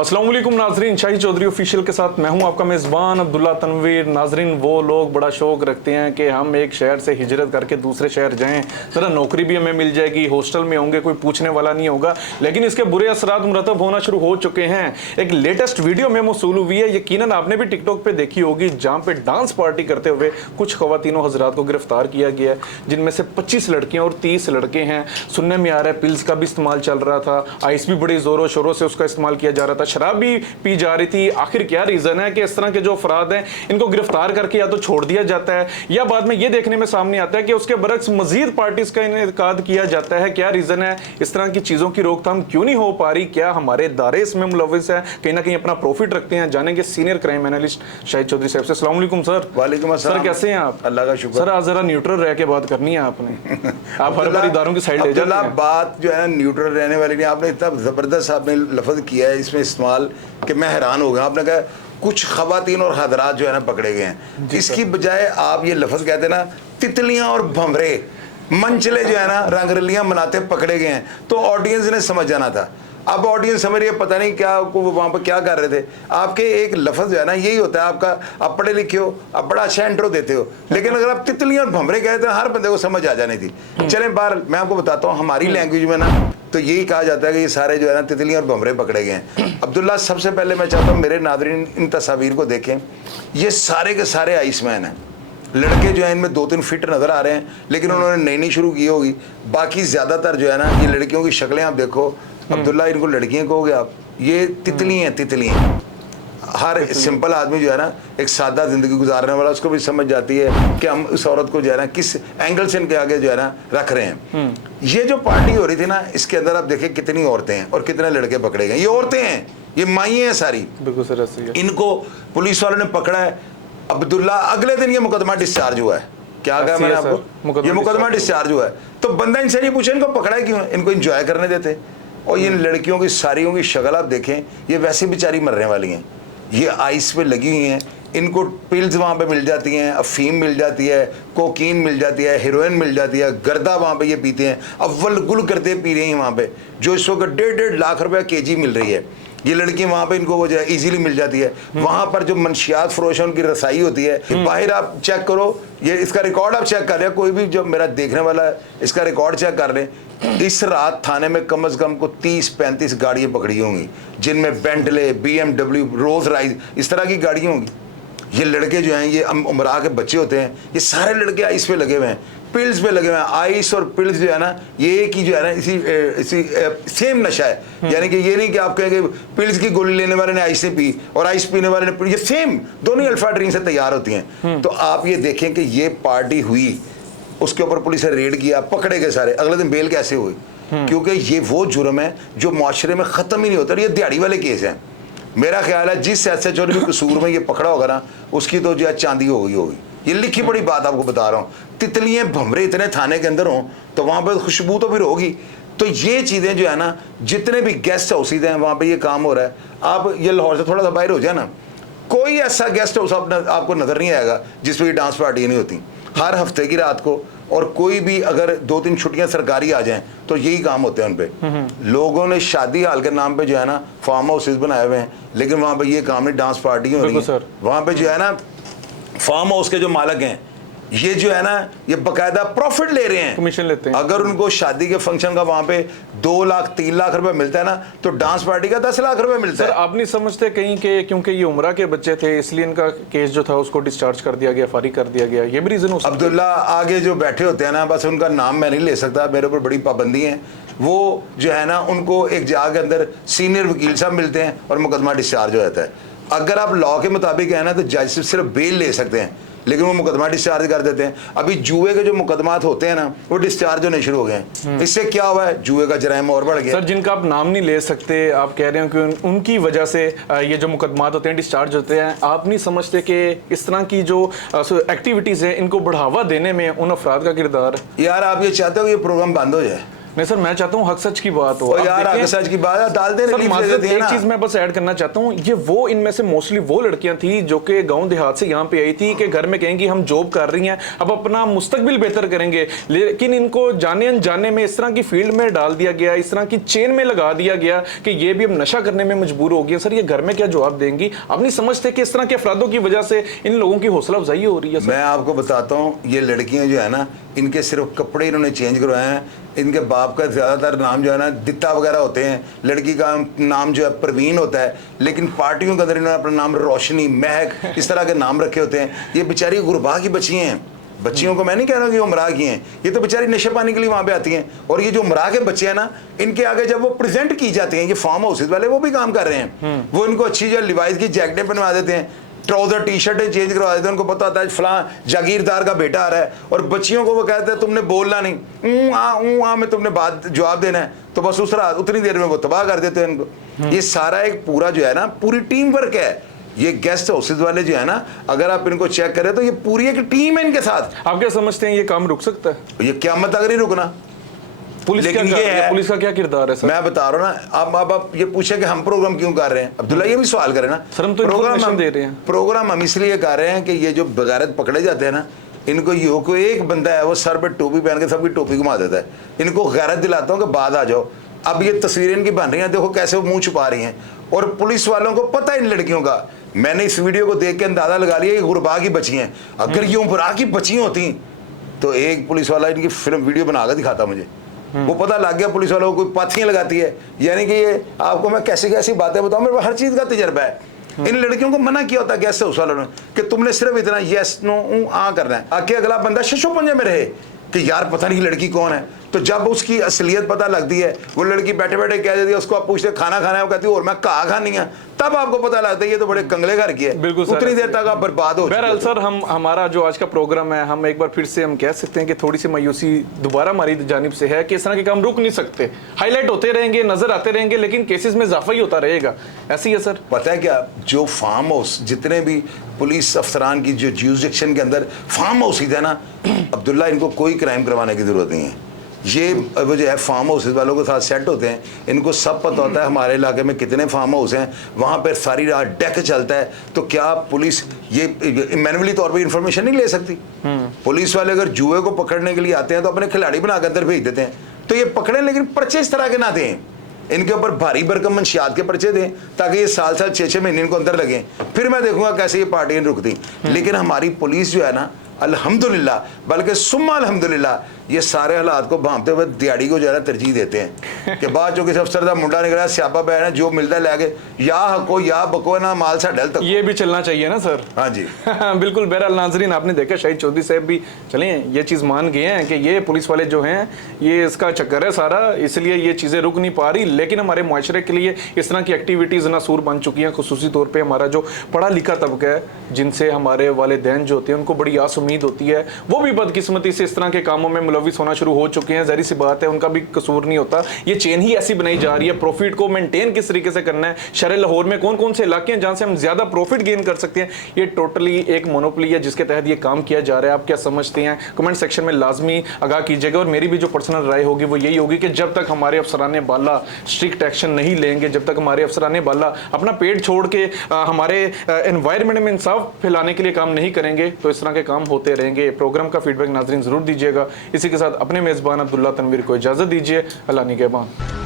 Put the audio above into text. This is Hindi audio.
अस्सलाम वालेकुम नाजरीन, शाही चौधरी ऑफिशियल के साथ मैं हूं आपका मेज़बान अब्दुल्ला तनवीर। नाजरीन, वो लोग बड़ा शौक रखते हैं कि हम एक शहर से हिजरत करके दूसरे शहर जाएं, ज़रा नौकरी भी हमें मिल जाएगी, हॉस्टल में होंगे, कोई पूछने वाला नहीं होगा। लेकिन इसके बुरे असरात मुरतब होना शुरू हो चुके हैं। एक लेटेस्ट वीडियो में मौसूल हुई है, यकीनन आपने भी टिकटॉक पर देखी होगी, जहाँ पे डांस पार्टी करते हुए कुछ खवातीनों हजरात को गिरफ्तार किया गया है, जिनमें से 25 लड़कियाँ और 30 लड़के हैं। सुनने में आ रहा है पिल्स का भी इस्तेमाल चल रहा था, आइस भी बड़ी जोरों शोरों से उसका इस्तेमाल किया जा रहा था, शराब भी पी जा रही थी। आखिर क्या रीजन है कि इस तरह के जो अफराद हैं इनको गिरफ्तार करके या तो छोड़ दिया जाता है या बाद में ये देखने में सामने आता है कि उसके बरक्स मजीद पार्टीज का इनेकाद किया जाता है। क्या रीजन है? इस तरह की चीजों की रोकथाम क्यों नहीं हो पा रही? क्या हमारे इदारे इसमें मुलविस है? कहीं ना कहीं अपना प्रॉफिट रखते हैं? जानेंगे senior crime analyst Shahid Chaudhry साहब से। अस्सलाम वालेकुम सर। वालेकुम अस्सलाम सर, कैसे हैं आप? अल्लाह का शुक्र। सर, आज जरा न्यूट्रल रह के बात करनी है आपने। आप हर बार इदारों की साइड ले जाते हैं। बात जो है ना न्यूट्रल रहने वाली नहीं। आपने इतना जबरदस्त आपने लफ्ज किया है इसमें इस्तेमाल कि मैं हैरान हो गया। आपने कहा कुछ खवातीन और हजरात जो है ना पकड़े गए हैं, इसकी बजाय आप ये लफ्ज कहते ना तितलियां और भंवरे मंचले जो है ना रंगरलियां मनाते पकड़े गए हैं, तो ऑडियंस ने समझ जाना था। अब ऑडियंस समझ रही है, पता नहीं क्या वहाँ पर क्या कर रहे थे। आपके एक लफ्ज़ जो है ना यही होता है आपका, आप पढ़े लिखे हो, आप बड़ा अच्छा इंट्रो देते हो, लेकिन अगर आप तितलियां और भंवरे कहते हैं हर बंदे को समझ आ जानी थी। चलें बाहर, मैं आपको बताता हूँ हमारी लैंग्वेज में ना तो यही कहा जाता है कि ये सारे जो है ना तितलियां और भंवरे पकड़े गए हैं। अब्दुल्ला, सबसे पहले मैं चाहता हूँ मेरे नादरीन इन तस्वीर को देखें। ये सारे के सारे आइसमैन हैं। लड़के जो है इनमें 2-3 फिट नज़र आ रहे हैं, लेकिन उन्होंने नई नई शुरू की होगी। बाकी ज़्यादातर जो है ना ये लड़कियों की शक्लें आप देखो अब्दुल्ला, इनको लड़कियां कहोगे आप, ये तितली हैं, तितलियां। हर सिंपल आदमी जो है ना एक सादा ज़िंदगी गुजारने वाला, उसको भी समझ जाती है कि हम उस औरत को जो है ना किस एंगल से इनके आगे जो है ना रख रहे हैं। ये जो पार्टी हो रही थी ना, इसके अंदर आप देखिए कितनी औरतें हैं और कितने लड़के पकड़े गए। ये औरतें हैं, ये माइयाँ हैं सारी। बिल्कुल सर, इनको पुलिस वालों ने पकड़ा है। अब्दुल्ला, अगले दिन ये मुकदमा डिस्चार्ज हुआ है। क्या कहा मैंने आपको? ये मुकदमा डिस्चार्ज हुआ है। तो बंदा इनसे नहीं पूछे इनको पकड़ा क्यों? इनको इंजॉय करने देते। और इन लड़कियों की सारियों की शक्ल आप देखें, ये वैसे बेचारी मरने वाली हैं। ये आइस पे लगी हुई हैं, इनको पिल्स वहाँ पे मिल जाती हैं, अफीम मिल जाती है, कोकीन मिल जाती है, हेरोइन मिल जाती है, गर्दा वहाँ पे ये पीते हैं। अव्वल गुल करते पी रही हैं वहाँ पे, जो इस वक्त 1.5 लाख रुपया केजी मिल रही है। ये लड़की वहाँ पे इनको वो जो है ईजिली मिल जाती है। वहाँ पर जो मनशियात फरोश है उनकी रसाई होती है। बाहर आप चेक करो, ये इसका रिकॉर्ड आप चेक कर रहे हैं, कोई भी जो मेरा देखने वाला है इसका रिकॉर्ड चेक कर लें। इस रात थाने में कम से कम को 30-35 गाड़ियाँ पकड़ी होंगी, जिनमें बेंटले, BMW, रोल्स रॉयस इस तरह की गाड़ियाँ होंगी। ये लड़के जो हैं ये उमरा के बच्चे होते हैं, ये सारे लड़के आइस पे लगे हुए हैं, पिल्स पे लगे हुए हैं। आइस और पिल्स जो है ना ये एक ही जो है ना इसी सेम नशा है। यानी कि ये नहीं कि आप कहेंगे पिल्स की गोली लेने वाले ने आइस से पी और आइस पीने वाले ने, ये सेम दोनों अल्फा ड्रिंक से तैयार होती हैं। तो आप ये देखें कि ये पार्टी हुई, उसके ऊपर पुलिस ने रेड किया, पकड़े गए सारे। अगले दिन बेल कैसे हुई? क्योंकि ये वो जुर्म है जो माशरे में ख़त्म ही नहीं होता। ये दिहाड़ी वाले केस हैं। मेरा ख्याल है जिस SHO ने भी कसूर में ये पकड़ा होगा ना, उसकी तो जो है चांदी हो गई होगी। ये लिखी बड़ी बात आपको बता रहा हूँ। तितलियाँ भंवरे इतने थाने के अंदर हों तो वहाँ पर खुशबू तो फिर होगी। तो ये चीज़ें जो है ना, जितने भी गेस्ट हाउसेज हैं वहाँ पे ये काम हो रहा है। आप ये लाहौर से थोड़ा सा बाहर हो जाए ना, कोई ऐसा गेस्ट हाउस आपको नज़र नहीं आएगा जिसमें ये डांस पार्टी नहीं होती। हर हफ्ते की रात को, और कोई भी अगर 2-3 छुट्टियां सरकारी आ जाएं तो यही काम होते हैं उन पे। लोगों ने शादी हाल के नाम पे जो है ना फार्म हाउसेज बनाए हुए हैं, लेकिन वहाँ पे ये काम नहीं, डांस पार्टी हो रही है। वहाँ पे जो है ना फार्म हाउस के जो मालिक हैं ये जो है ना ये बकायदा प्रॉफिट ले रहे हैं, कमीशन लेते हैं। अगर उनको शादी के फंक्शन का वहाँ पे 2 लाख 3 लाख रुपए मिलता है ना, तो डांस पार्टी का 10 लाख रुपए मिलता है। आप नहीं समझते कहीं के क्योंकि ये उम्रा के बच्चे थे इसलिए इनका केस जो था उसको डिस्चार्ज कर दिया गया, फारिग कर दिया गया? ये भी रीजन हो सकता है? अब्दुल्ला, आगे जो बैठे होते हैं ना, बस उनका नाम मैं नहीं ले सकता, मेरे ऊपर बड़ी पाबंदी है। वो जो है ना उनको एक जगह के अंदर सीनियर वकील साहब मिलते हैं और मुकदमा डिस्चार्ज हो जाता है। अगर आप लॉ के मुताबिक है ना तो जज सिर्फ बेल ले सकते हैं, लेकिन वो मुकदमा डिस्चार्ज कर देते हैं। अभी जुए के जो मुकदमात होते हैं ना वो डिस्चार्ज होने शुरू हो गए हैं। इससे क्या हुआ है, जुए का जराइम और बढ़ गया। सर, जिनका आप नाम नहीं ले सकते, आप कह रहे हो कि उनकी वजह से ये जो मुकदमात होते हैं डिस्चार्ज होते हैं, आप नहीं समझते कि इस तरह की जो एक्टिविटीज़ हैं इनको बढ़ावा देने में उन अफराद का किरदार? यार आप ये चाहते हो कि ये प्रोग्राम बंद हो जाए? नहीं सर, मैं चाहता हूँ हक सच की बात हो। और यार हक सच की बात है, डाल दे रिलीफ दे देते हैं एक ना। चीज मैं बस ऐड करना चाहता हूँ, ये वो इनमें से मोस्टली वो लड़कियां थी जो कि गांव देहात से यहाँ पे आई थी कि घर में कहेंगी हम जॉब कर रही हैं, अब अपना मुस्तकबिल बेहतर करेंगे, लेकिन इनको जाने अनजाने में इस तरह की फील्ड में डाल दिया गया, इस तरह की चेन में लगा दिया गया कि ये भी अब नशा करने में मजबूर हो गई। सर ये घर में क्या जवाब देंगी? आप नहीं समझते कि इस तरह के अफरादों की वजह से इन लोगों की हौसला अफजाई हो रही है? मैं आपको बताता हूँ, ये लड़कियां जो है ना, इनके सिर्फ कपड़े इन्होंने चेंज करवाए हैं। इनके बाप का ज़्यादातर नाम जो है ना दित्ता वगैरह होते हैं, लड़की का नाम जो है परवीन होता है, लेकिन पार्टियों के अंदर इन्होंने अपना नाम रोशनी, महक, इस तरह के नाम रखे होते हैं। ये बेचारी गुरबा की बच्ची हैं। बच्चियों को मैं नहीं कह रहा हूँ कि वो उमरा की हैं, ये तो बेचारी नशे पाने के लिए वहाँ पे आती हैं। और ये जो उमरा के बच्चे हैं ना, इनके आगे जब वो प्रेजेंट की जाते हैं, ये फार्म हाउसेज वाले वो भी काम कर रहे हैं। वो इनको अच्छी जो लिवाइस की जैकेटें बनवा देते हैं, ट्राउजर टी शर्टें चेंज करवा देते हैं। उनको पता होता है फलां जागीरदार का बेटा आ रहा है, और बच्चियों को वो कहते हैं तुमने बोलना नहीं, आ में तुमने बात जवाब देना है, तो बस उतनी देर में वो तबाह कर देते हैं इनको। ये सारा एक पूरा जो है ना, पूरी टीम वर्क है। ये गेस्ट हाउसेज वाले जो है ना, अगर आप इनको चेक करें तो ये पूरी एक टीम है इनके साथ। आप क्या समझते हैं ये काम रुक सकता है? ये क़यामत अगर ही रुकना। पुलिस क्या कर रही है? पुलिस का क्या किरदार है सर? मैं बता रहा हूँ ना, आप ये पूछे कि हम प्रोग्राम क्यों कर रहे हैं, अब्दुल्ला ये भी सवाल करें ना। सर हम तो प्रोग्राम दे रहे हैं। प्रोग्राम हम इसलिए कर रहे हैं कि ये जो बगैरत पकड़े जाते हैं ना, इनको ये कोई एक बंदा है वो सर पे टोपी पहन के सबकी टोपी घुमा देता है। इनको गैरत दिलाता हूँ कि बाद आ जाओ। अब ये तस्वीरें इनकी बन रही हैं, देखो कैसे वो मुंह छुपा रही हैं, और पुलिस वालों को पता है इन लड़कियों का। मैंने इस वीडियो को देख के अंदाजा लगा लिया कि गुरबा की बच्ची हैं। अगर ये उमरा की बच्ची होती तो एक पुलिस वाला इनकी फिल्म वीडियो बना कर दिखाता मुझे। वो पता लग गया पुलिस वालों को, कोई पाथियां लगाती है। यानी कि ये आपको मैं कैसी कैसी बातें बताऊं, मेरे पास हर चीज का तजर्बा है। इन लड़कियों को मना किया होता है गेस्ट हाउस वालों ने कि तुमने सिर्फ इतना यस नो आ करना है, आके अगला बंदा शशो पंजे में रहे कि यार पता नहीं लड़की कौन है। तो जब उसकी असलियत पता लगती है, वो लड़की बैठे बैठे कह देती है, उसको आप पूछते खाना खाना है, वो कहती है और मैं कहा खानी है, तब आपको पता लगता है ये तो बड़े कंगले घर की है। बिल्कुल सर, उतनी देर तक आप बर्बाद हो। बहरहाल सर, हमारा जो आज का प्रोग्राम है, हम एक बार फिर से हम कह सकते हैं कि थोड़ी सी मायूसी दोबारा हमारी जानिब से है कि इस तरह के काम रुक नहीं सकते, हाईलाइट होते रहेंगे, नजर आते रहेंगे, लेकिन केसेस में इजाफा ही होता रहेगा। ऐसी है सर। पता है क्या, जो फार्म हाउस जितने भी पुलिस अफसरान की जो ज्यूरिसडिक्शन के अंदर फार्म हाउस है ना, अब्दुल्ला इनको कोई क्राइम करवाने की जरूरत नहीं है। ये वो जो है फार्म हाउस वालों के साथ सेट होते हैं, इनको सब पता होता है हमारे इलाके में कितने फार्म हाउस हैं, वहाँ पर सारी रात डेक चलता है। तो क्या पुलिस ये मैनुअली तौर पे इंफॉर्मेशन नहीं ले सकती? पुलिस वाले अगर जुए को पकड़ने के लिए आते हैं तो अपने खिलाड़ी बनाकर अंदर भेज देते हैं, तो ये पकड़ें, लेकिन पर्चे इस तरह के ना दें, इनके ऊपर भारी भरकम मंशियात के पर्चे दें, ताकि ये साल 6-6 महीने इनको अंदर लगें। फिर मैं देखूंगा कैसे ये पार्टियां रुकती। लेकिन हमारी पुलिस जो है ना, अल्हम्दुलिल्लाह, बल्कि सुम्मा अल्हम्दुलिल्लाह, ये सारे हालात को भांपते हुए दिहाड़ी को जो है ना तरजीह देते हैं कि बाद जो किसी अफसर का मुंडा निकला स्यापा पै है, जो मिलता है लैके या हको या बको ना माल सा डल तक। ये भी चलना चाहिए ना सर? हाँ जी बिल्कुल। बहरहाल नाजरीन, आपने देखा शाहिद चौधरी साहब भी चले ये चीज़ मान गए हैं कि ये पुलिस वाले जो हैं ये इसका चक्कर है सारा, इसलिए ये चीज़ें रुक नहीं पा रही। लेकिन हमारे मुआशरे के लिए इस तरह की एक्टिविटीज़ नासूर बन चुकी हैं, खुसूसी तौर पर हमारा जो पढ़ा लिखा तबका है, जिनसे हमारे वालिदैन जो होते हैं उनको बड़ी आस उम्मीद होती है, वो भी बदकिस्मती से इस तरह के कामों में मुलविस होना शुरू हो चुके हैं। जाहिर सी बात है उनका भी कसूर नहीं होता। ये चेन ही ऐसी बनाई जा रही है। प्रॉफिट को मेंटेन किस तरीके से करना है, शहर लाहौर में कौन कौन से इलाके हैं जहां से हम ज्यादा प्रॉफिट गेन कर सकते हैं, ये टोटली एक मोनोपोली है जिसके तहत ये काम किया जा रहा है। आप क्या समझते हैं? कमेंट सेक्शन में लाजमी आगाह कीजिएगा। और मेरी भी जो पर्सनल राय होगी वो यही होगी कि जब तक हमारे अफसरान बाला स्ट्रिक्ट एक्शन नहीं लेंगे, जब तक हमारे अफसरान बाला अपना पेट छोड़ के हमारे एनवायरमेंट में इंसाफ फैलाने के लिए काम नहीं करेंगे, तो इस तरह के काम होते रहेंगे। प्रोग्राम का फीडबैक नाजरीन जरूर दीजिएगा। इसी के साथ अपने मेजबान अब्दुल्ला तनवीर को इजाजत दीजिए। अल्लाह निगहबान।